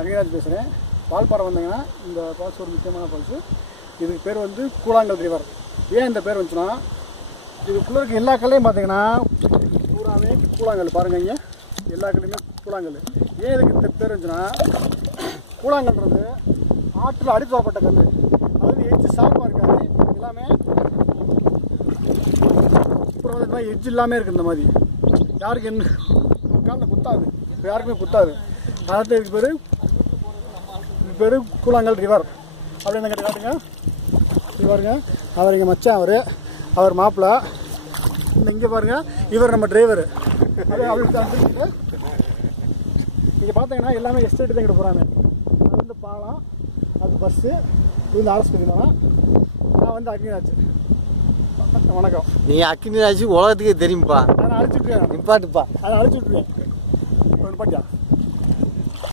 அகிராஜ் பேசுகிறேன். வால்பாறை வந்தீங்கன்னா இந்த ஃபால்ஸ் ஒரு முக்கியமான ஃபால்ஸு. இதுக்கு பேர் வந்து கூழாங்கல் ரிவர். ஏன் இந்த பேர் வந்துச்சுன்னா, இதுக்குள்ளே இருக்க எல்லா கல்லையும் பார்த்தீங்கன்னா பூராமே கூழாங்கல். பாருங்கள், இங்கே எல்லா கல்லையுமே கூழாங்கல். ஏன் இதுக்கு இந்த பேர் வந்துச்சுன்னா, கூழாங்கல்ன்றது ஆற்றில் அடித்து வரப்பட்ட கல். அதாவது எட்ஜு ஷார்ப்பாக இருக்காது, எல்லாமே அப்புறம் வந்து இந்த மாதிரி எட்ஜ் இல்லாமல் இருக்குது. இந்த மாதிரி யாருக்கு என்ன காலில் குத்தாது, இப்போ யாருக்குமே குத்தாது. அதாவது இதுக்கு பேர் கூழாங்கல் ரிவர் அப்படின்னு கிட்ட காட்டுங்க. இது பாருங்க, அவர் இங்கே மச்சான், அவர் மாப்பிள்ளை. இங்கே பாருங்க, இவர் நம்ம டிரைவர். அது அப்படி இங்கே பார்த்தீங்கன்னா எல்லாமே எஸ்டேட்டு தான் இங்கிட்ட போகிறாங்க. அது வந்து பாலம், அது பஸ்ஸு, இது வந்து அரசு தான். நான் வந்து அக்னிராஜ். வணக்கம். நீ அக்னிராஜ் உலகத்துக்கே தெரியும்ப்பா. நான் அழைச்சிட்ருக்கேன். நிப்பாட்டுப்பா. அதை அழைச்சிட்ருக்கேன். நிப்பாட்டியா?